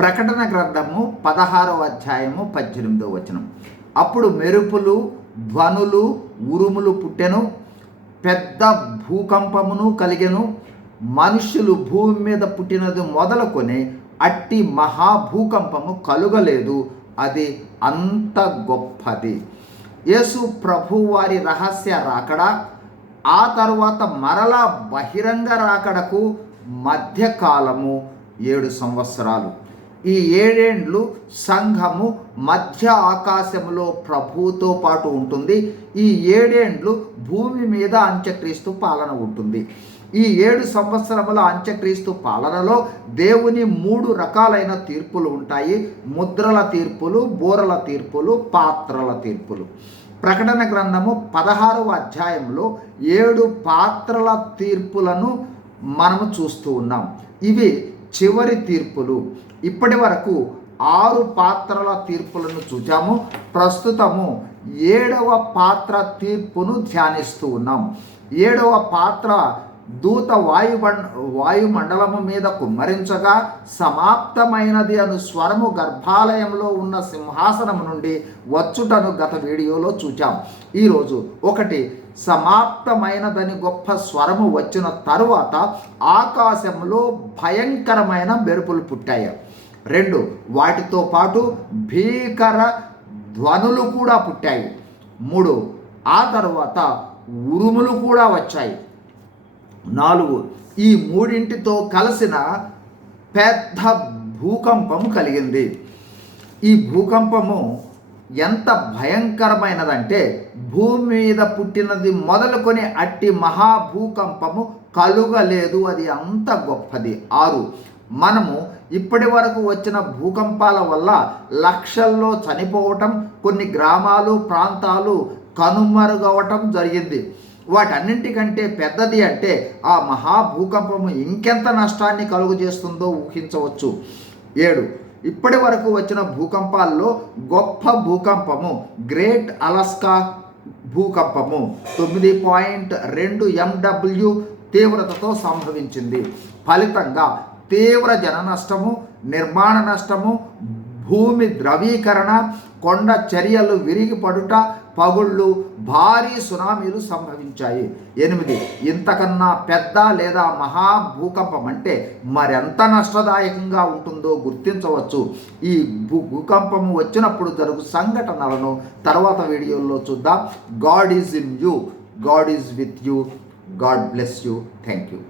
ప్రకటన గ్రంథము పదహారవ అధ్యాయము పద్దెనిమిదవ వచనం. అప్పుడు మెరుపులు ధ్వనులు ఉరుములు పుట్టెను పెద్ద భూకంపమును కలిగెను. మనుషులు భూమి మీద పుట్టినది మొదలుకొని అట్టి మహాభూకంపము కలుగలేదు. అది అంత గొప్పది. యేసు ప్రభు వారి రహస్య రాకడ ఆ తర్వాత మరలా బహిరంగ రాకడకు మధ్యకాలము ఏడు సంవత్సరాలు. ఈ ఏడేండ్లు సంఘము మధ్య ఆకాశములో ప్రభువుతో పాటు ఉంటుంది. ఈ ఏడేండ్లు భూమి మీద అంత్యక్రీస్తు పాలన ఉంటుంది. ఈ ఏడు సంవత్సరముల అంత్యక్రీస్తు పాలనలో దేవుని మూడు రకాలైన తీర్పులు ఉంటాయి. ముద్రల తీర్పులు బోరల తీర్పులు పాత్రల తీర్పులు. ప్రకటన గ్రంథము పదహారవ అధ్యాయంలో ఏడు పాత్రల తీర్పులను మనము చూస్తూ ఉన్నాం. ఇవి చివరి తీర్పులు. ఇప్పటి వరకు ఆరు పాత్రల తీర్పులను చూచాము. ప్రస్తుతము ఏడవ పాత్ర తీర్పును ధ్యానిస్తూ ఉన్నాం. ఏడవ పాత్ర దూత వాయు వాయుమండలము మీద కుమ్మరించగా సమాప్తమైనది అను స్వరము గర్భాలయంలో ఉన్న సింహాసనం నుండి వచ్చుటను గత వీడియోలో చూచాం. ఈరోజు ఒకటి సమాప్తమైనదని గొప్ప స్వరము వచ్చిన తరువాత ఆకాశంలో భయంకరమైన మెరుపులు పుట్టాయి. రెండు వాటితో పాటు భీకర ధ్వనులు కూడా పుట్టాయి. మూడు ఆ తర్వాత ఉరుములు కూడా వచ్చాయి. నాలుగు ఈ మూడింటితో కలిసిన పెద్ద భూకంపము కలిగింది. ఈ భూకంపము ఎంత భయంకరమైనదంటే భూమి మీద పుట్టినది మొదలుకొని అట్టి మహాభూకంపము కలుగలేదు. అది అంత గొప్పది. ఆరు మనము ఇప్పటి వరకు వచ్చిన భూకంపాల వల్ల లక్షల్లో చనిపోవటం కొన్ని గ్రామాలు ప్రాంతాలు కనుమరుగవటం జరిగింది. వాటన్నింటికంటే పెద్దది అంటే ఆ మహాభూకంపము ఇంకెంత నష్టాన్ని కలుగు చేస్తుందో ఊహించవచ్చు. ఏడు ఇప్పటి వరకు వచ్చిన భూకంపాల్లో గొప్ప భూకంపము గ్రేట్ అలస్కా భూకంపము తొమ్మిది పాయింట్ రెండు ఎండబ్ల్యూ తీవ్రతతో సంభవించింది. ఫలితంగా తీవ్ర జన నష్టము నిర్మాణ నష్టము భూమి ద్రవీకరణ కొండ చర్యలు విరిగిపడుట పగుళ్ళు భారీ సునామీలు సంభవించాయి. ఎనిమిది ఇంతకన్నా పెద్ద లేదా మహా భూకంపం అంటే మరెంత నష్టదాయకంగా ఉంటుందో గుర్తించవచ్చు. ఈ భూ భూకంపము వచ్చినప్పుడు జరుగు సంఘటనలను తర్వాత వీడియోల్లో చూద్దాం. God is in you God is with you God bless you. Thank you